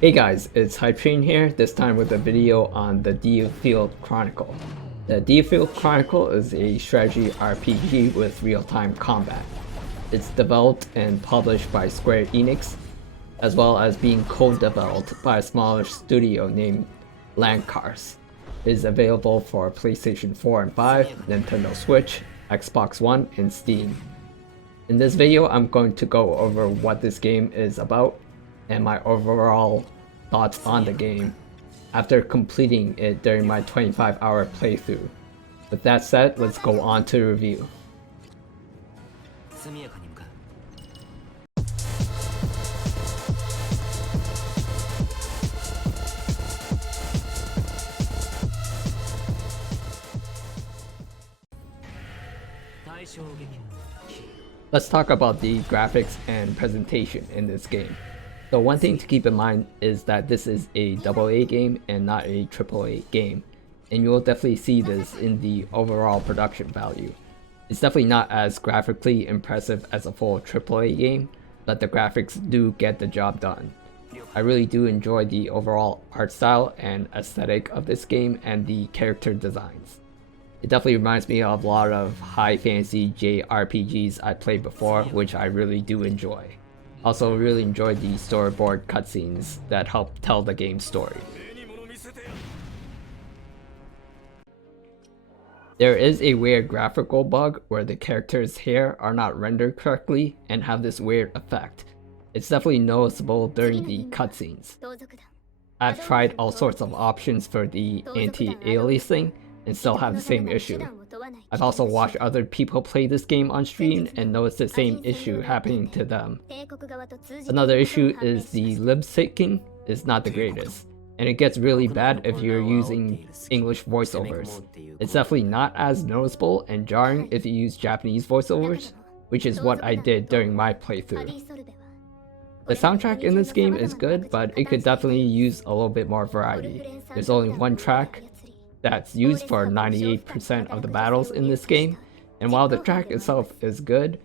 Hey guys, it's Hypetrain here, this time with a video on the Diofield Chronicle. The Diofield Chronicle is a strategy RPG with real-time combat. It's developed and published by Square Enix, as well as being co-developed by a smaller studio named Landcars. It is available for PlayStation 4 and 5, Nintendo Switch, Xbox One, and Steam. In this video, I'm going to go over what this game is about and my overall thoughts on the game after completing it during my 25-hour playthrough. With that said, let's go on to the review. Let's talk about the graphics and presentation in this game. So one thing to keep in mind is that this is a AA game and not a AAA game, and you will definitely see this in the overall production value. It's definitely not as graphically impressive as a full AAA game, but the graphics do get the job done. I really do enjoy the overall art style and aesthetic of this game and the character designs. It definitely reminds me of a lot of high fantasy JRPGs I played before, which I really do enjoy. Also really enjoyed the storyboard cutscenes that help tell the game's story. There is a weird graphical bug where the characters' hair are not rendered correctly and have this weird effect. It's definitely noticeable during the cutscenes. I've tried all sorts of options for the anti-aliasing and still have the same issue. I've also watched other people play this game on stream and noticed the same issue happening to them. Another issue is the lip syncing is not the greatest, and it gets really bad if you're using English voiceovers. It's definitely not as noticeable and jarring if you use Japanese voiceovers, which is what I did during my playthrough. The soundtrack in this game is good, but it could definitely use a little bit more variety. There's only one track that's used for 98% of the battles in this game, and while the track itself is good,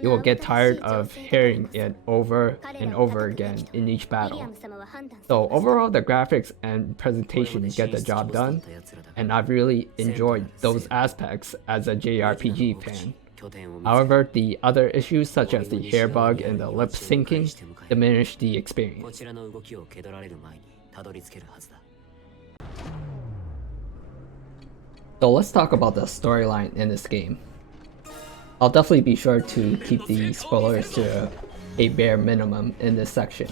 you will get tired of hearing it over and over again in each battle. So overall, the graphics and presentation get the job done, and I've really enjoyed those aspects as a JRPG fan. However, the other issues such as the hair bug and the lip syncing diminish the experience. So let's talk about the storyline in this game. I'll definitely be sure to keep the spoilers to a bare minimum in this section.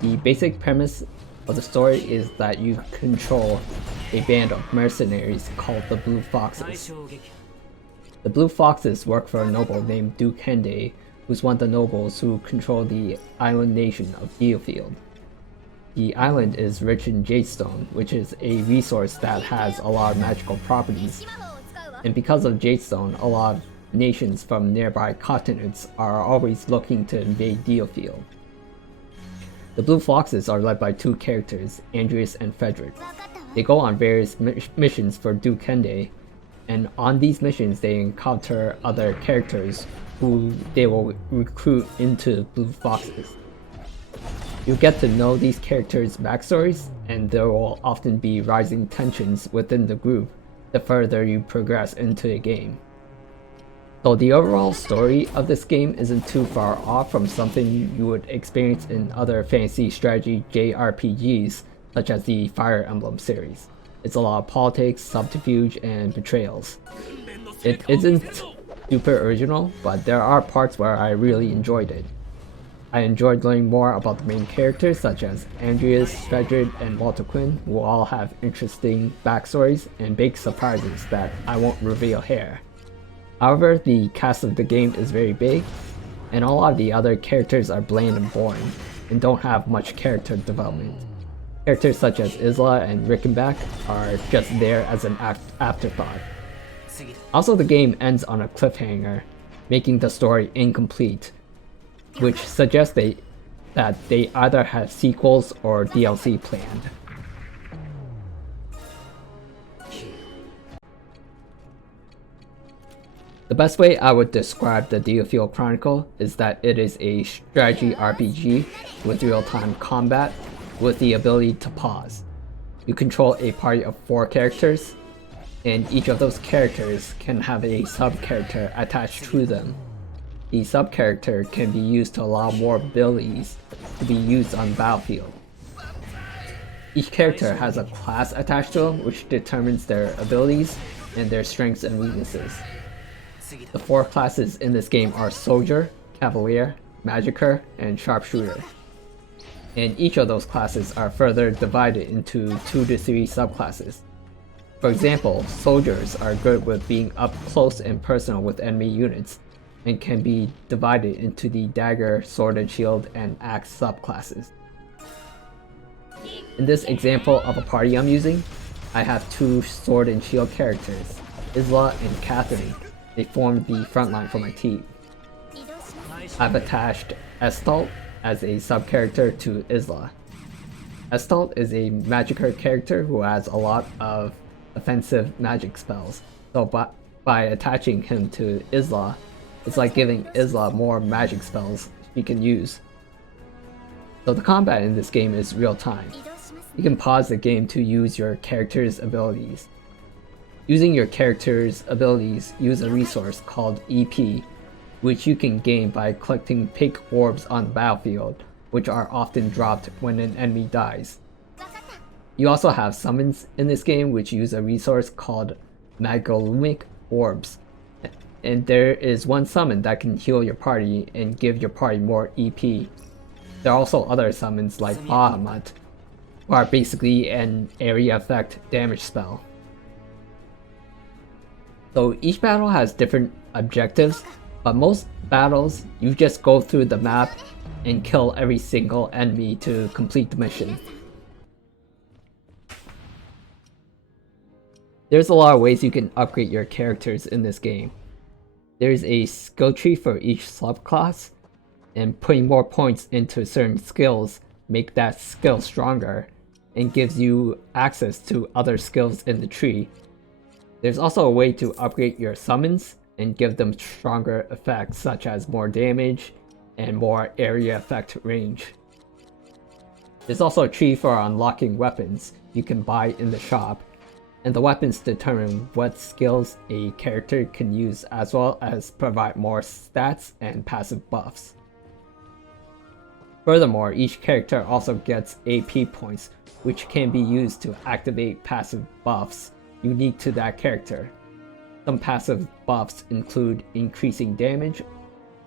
The basic premise of the story is that you control a band of mercenaries called the Blue Foxes. The Blue Foxes work for a noble named Duke Hende, who's one of the nobles who control the island nation of Diofield. The island is rich in jadestone, which is a resource that has a lot of magical properties. And because of jadestone, a lot of nations from nearby continents are always looking to invade Diofield. The Blue Foxes are led by two characters, Andreas and Frederick. They go on various missions for Duke Hende, and on these missions they encounter other characters who they will recruit into Blue Foxes. You get to know these characters' backstories, and there will often be rising tensions within the group the further you progress into the game. So the overall story of this game isn't too far off from something you would experience in other fantasy strategy JRPGs such as the Fire Emblem series. It's a lot of politics, subterfuge, and betrayals. It isn't super original, but there are parts where I really enjoyed it. I enjoyed learning more about the main characters such as Andreas, Frederick, and Walter Quinn, who all have interesting backstories and big surprises that I won't reveal here. However, the cast of the game is very big, and a lot of the other characters are bland and boring, and don't have much character development. Characters such as Isla and Rickenback are just there as an afterthought. Also, the game ends on a cliffhanger, making the story incomplete, which suggests that they either have sequels or DLC planned. The best way I would describe the Diofield Chronicle is that it is a strategy RPG with real-time combat with the ability to pause. You control a party of 4 characters, and each of those characters can have a sub-character attached to them. The sub-character can be used to allow more abilities to be used on the battlefield. Each character has a class attached to them which determines their abilities and their strengths and weaknesses. The 4 classes in this game are Soldier, Cavalier, Magicker, and Sharpshooter. And each of those classes are further divided into 2 to 3 subclasses. For example, Soldiers are good with being up close and personal with enemy units, and can be divided into the Dagger, Sword and Shield, and Axe subclasses. In this example of a party I'm using, I have 2 Sword and Shield characters, Isla and Catherine. They form the front line for my team. I've attached Estalt as a sub-character to Isla. Estalt is a Magicker character who has a lot of offensive magic spells, so by attaching him to Isla, it's like giving Isla more magic spells she can use. So the combat in this game is real time. You can pause the game to use your character's abilities. Using your character's abilities, use a resource called EP, which you can gain by collecting pink orbs on the battlefield, which are often dropped when an enemy dies. You also have summons in this game which use a resource called Magalumic Orbs. And there is one summon that can heal your party and give your party more EP. There are also other summons like Bahamut, who are basically an area effect damage spell. So each battle has different objectives, but most battles you just go through the map and kill every single enemy to complete the mission. There's a lot of ways you can upgrade your characters in this game. There's a skill tree for each subclass, and putting more points into certain skills make that skill stronger and gives you access to other skills in the tree. There's also a way to upgrade your summons and give them stronger effects such as more damage and more area effect range. There's also a tree for unlocking weapons you can buy in the shop, and the weapons determine what skills a character can use as well as provide more stats and passive buffs. Furthermore, each character also gets AP points which can be used to activate passive buffs unique to that character. Some passive buffs include increasing damage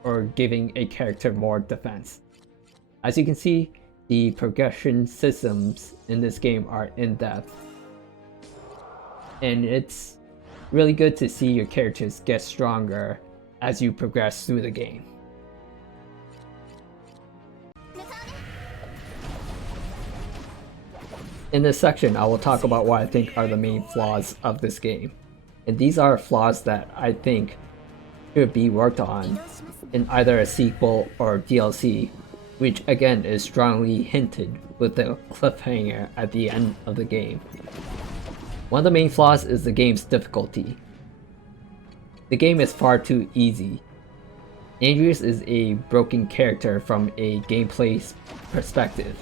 or giving a character more defense. As you can see, the progression systems in this game are in-depth, and it's really good to see your characters get stronger as you progress through the game. In this section, I will talk about what I think are the main flaws of this game. And these are flaws that I think should be worked on in either a sequel or DLC, which again is strongly hinted with the cliffhanger at the end of the game. One of the main flaws is the game's difficulty. The game is far too easy. Andreas is a broken character from a gameplay perspective.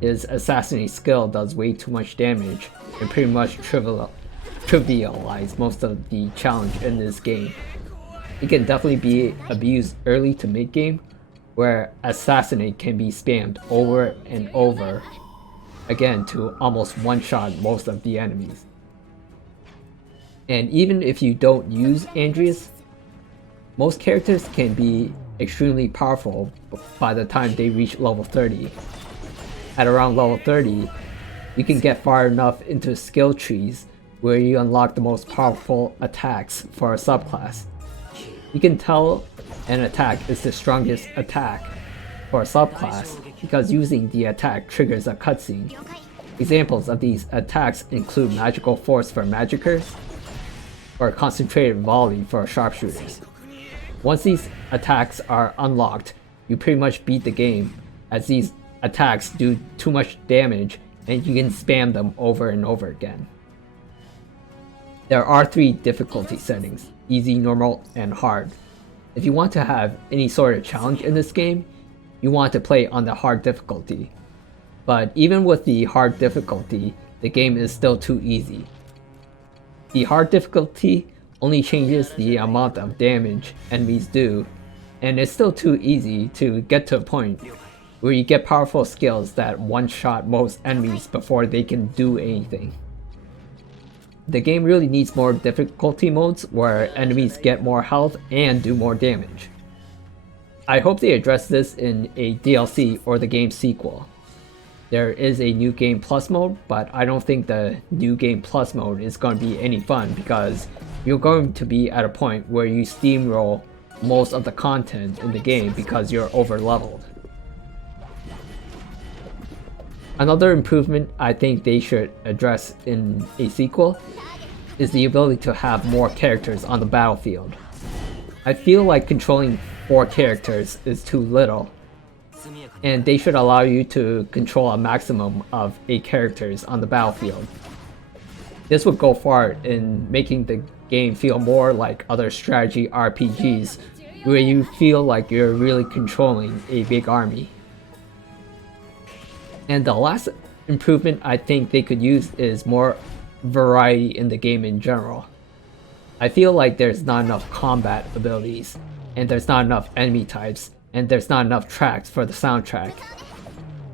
His assassinate skill does way too much damage and pretty much trivialize most of the challenge in this game. It can definitely be abused early to mid-game, where assassinate can be spammed over and over again to almost one-shot most of the enemies. And even if you don't use Andreas, most characters can be extremely powerful by the time they reach level 30. At around level 30, you can get far enough into skill trees where you unlock the most powerful attacks for a subclass. You can tell an attack is the strongest attack for a subclass because using the attack triggers a cutscene. Examples of these attacks include Magical Force for Magickers or Concentrated Volley for Sharpshooters. Once these attacks are unlocked, you pretty much beat the game, as these attacks do too much damage and you can spam them over and over again. There are 3 difficulty settings. easy, normal, and hard. If you want to have any sort of challenge in this game, you want to play on the hard difficulty. But even with the hard difficulty, the game is still too easy. The hard difficulty only changes the amount of damage enemies do, and it's still too easy to get to a point where you get powerful skills that one-shot most enemies before they can do anything. The game really needs more difficulty modes where enemies get more health and do more damage. I hope they address this in a DLC or the game's sequel. There is a New Game Plus mode, but I don't think the New Game Plus mode is going to be any fun because you're going to be at a point where you steamroll most of the content in the game because you're over leveled. Another improvement I think they should address in a sequel is the ability to have more characters on the battlefield. I feel like controlling 4 characters is too little, and they should allow you to control a maximum of 8 characters on the battlefield. This would go far in making the game feel more like other strategy RPGs, where you feel like you're really controlling a big army. And the last improvement I think they could use is more variety in the game in general. I feel like there's not enough combat abilities, and there's not enough enemy types, and there's not enough tracks for the soundtrack.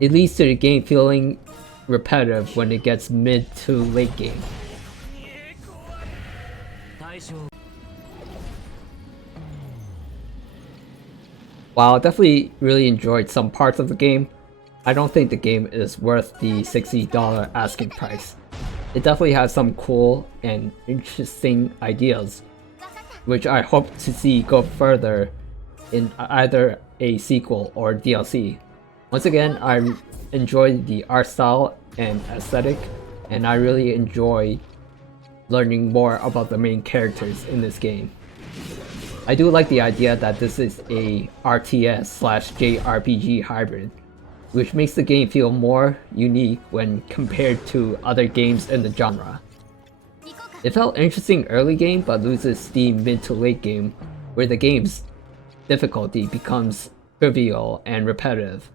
It leads to the game feeling repetitive when it gets mid to late game. While I definitely really enjoyed some parts of the game, I don't think the game is worth the $60 asking price. It definitely has some cool and interesting ideas, which I hope to see go further in either a sequel or DLC. Once again, I enjoyed the art style and aesthetic, and I really enjoy learning more about the main characters in this game. I do like the idea that this is a RTS/JRPG hybrid, which makes the game feel more unique when compared to other games in the genre. It felt interesting early game, but loses steam mid to late game, where the game's difficulty becomes trivial and repetitive.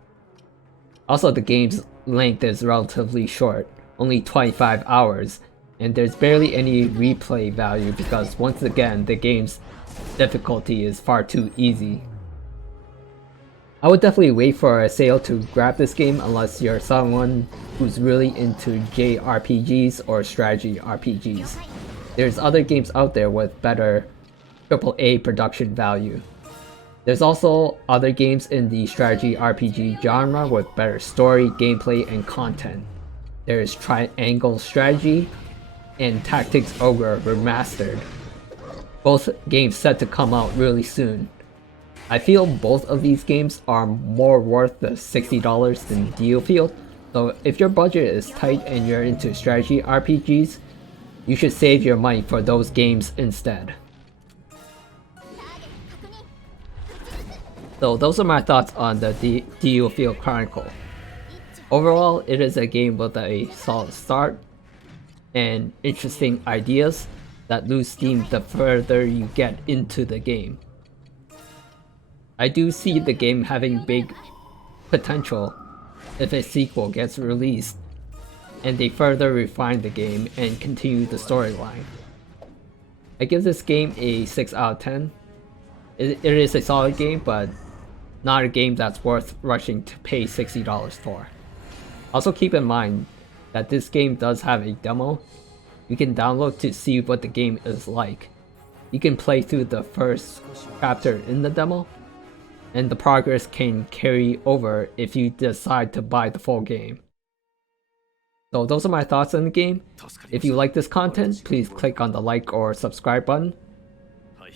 Also, the game's length is relatively short, only 25 hours, and there's barely any replay value because once again the game's difficulty is far too easy. I would definitely wait for a sale to grab this game unless you're someone who's really into JRPGs or strategy RPGs. There's other games out there with better AAA production value. There's also other games in the strategy RPG genre with better story, gameplay, and content. There's Triangle Strategy and Tactics Ogre Remastered. Both games set to come out really soon. I feel both of these games are more worth the $60 than Diofield, so if your budget is tight and you're into strategy RPGs, you should save your money for those games instead. So those are my thoughts on the Diofield Chronicle. Overall, it is a game with a solid start and interesting ideas that lose steam the further you get into the game. I do see the game having big potential if a sequel gets released and they further refine the game and continue the storyline. I give this game a 6 out of 10. It is a solid game, but not a game that's worth rushing to pay $60 for. Also keep in mind that this game does have a demo you can download to see what the game is like. You can play through the first chapter in the demo, and the progress can carry over if you decide to buy the full game. So those are my thoughts on the game. If you like this content, please click on the like or subscribe button.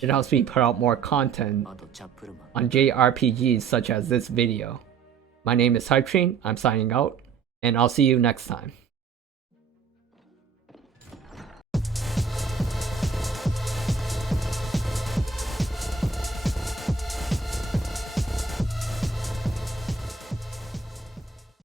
It helps me put out more content on JRPGs such as this video. My name is Hype Train, I'm signing out, and I'll see you next time.